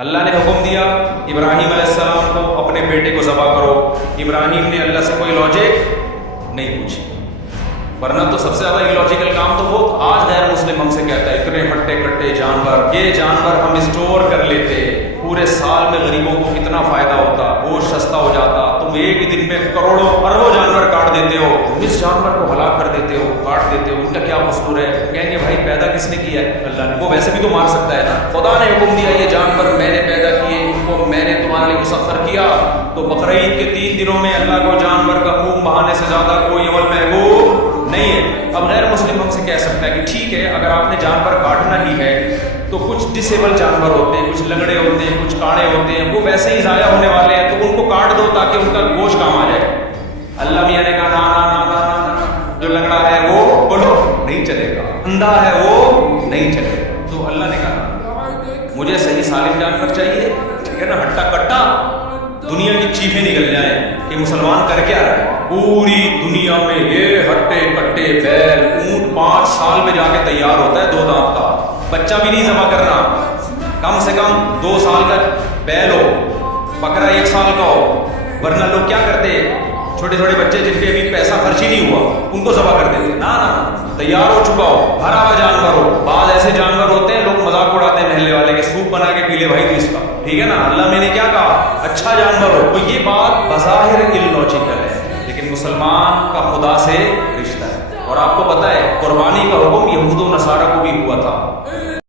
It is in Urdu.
اللہ نے حکم دیا ابراہیم علیہ السلام کو اپنے بیٹے کو ذبح کرو. ابراہیم نے اللہ سے کوئی لاجک نہیں پوچھی، ورنہ تو سب سے زیادہ illogical کام تو وہ آج غیر مسلم ہم سے کہتا ہے اتنے ہٹے کٹے جانور، یہ جانور ہم اسٹور کر لیتے، پورے سال میں غریبوں کو کتنا فائدہ ہوتا، گوشت سستا ہو جاتا، تم ایک ہی دن میں کروڑوں اربوں جانور کاٹ دیتے ہو، اس جانور کو ہلاک کر دیتے ہو، کاٹ دیتے ہو، ان کا کیا قصور ہے؟ کہیں گے بھائی پیدا کس نے کیا ہے؟ اللہ نے. وہ ویسے بھی تو مار سکتا ہے نا. خدا نے حکم دیا یہ جانور میں نے پیدا کیے، ان کو میں نے تمہارے لیے مسخر کیا. تو بقرعید کے 3 دنوں میں اللہ کو جانور کا خون بہانے سے زیادہ کوئی عمل محبوب نہیں ہے. اب غیر مسلم ہم سے کہہ سکتا ہے کہ ٹھیک ہے اگر آپ نے جانور کاٹنا ہی ہے تو کچھ ڈسیبل جانور ہوتے ہیں، کچھ لنگڑے ہوتے ہیں، کچھ کاڑے ہوتے ہیں، وہ ویسے ہی ضائع ہونے والے ہیں، تو ان کو کاٹ دو تاکہ ان کا گوشت کام آ جائے. اللہ میاں نے کہا نا نا نا نا نا، جو لنگڑا ہے وہ بولو نہیں چلے گا، اندھا ہے وہ نہیں چلے گا. تو اللہ نے کہا مجھے صحیح سالم جانور چاہیے، ٹھیک ہے نا، ہٹا کٹا دنیا کی چیخیں نکل جائیں کہ مسلمان کر کیا رہا ہے. پوری دنیا میں یہ ہٹے کٹے بیل اونٹ 5 سال میں جا کے تیار ہوتا ہے 2 دانت کا، بچہ بھی نہیں ذبح کرنا، کم سے کم 2 سال کا بیل ہو، بکرا 1 سال کا ہو. ورنہ لوگ کیا کرتے چھوٹے چھوٹے بچے جن کے ابھی پیسہ خرچ ہی نہیں ہوا ان کو ذبح کر دیتے. نا تیار ہو چکا ہو، بھرا ہوا جانور ہو. بعض ایسے جانور ہوتے ہیں لوگ مذاق اڑاتے ہیں محلے والے کے، سوپ بنا کے پی لے بھائی تو اس کا، ٹھیک ہے نا. اللہ میں نے کیا کہا اچھا جانور ہو. تو یہ بات بظاہر illogical ہے لیکن مسلمان کا خدا سے رشتہ ہے. اور آپ کو پتہ ہے قربانی کا حکم یہود و نصارہ کو بھی ہوا تھا.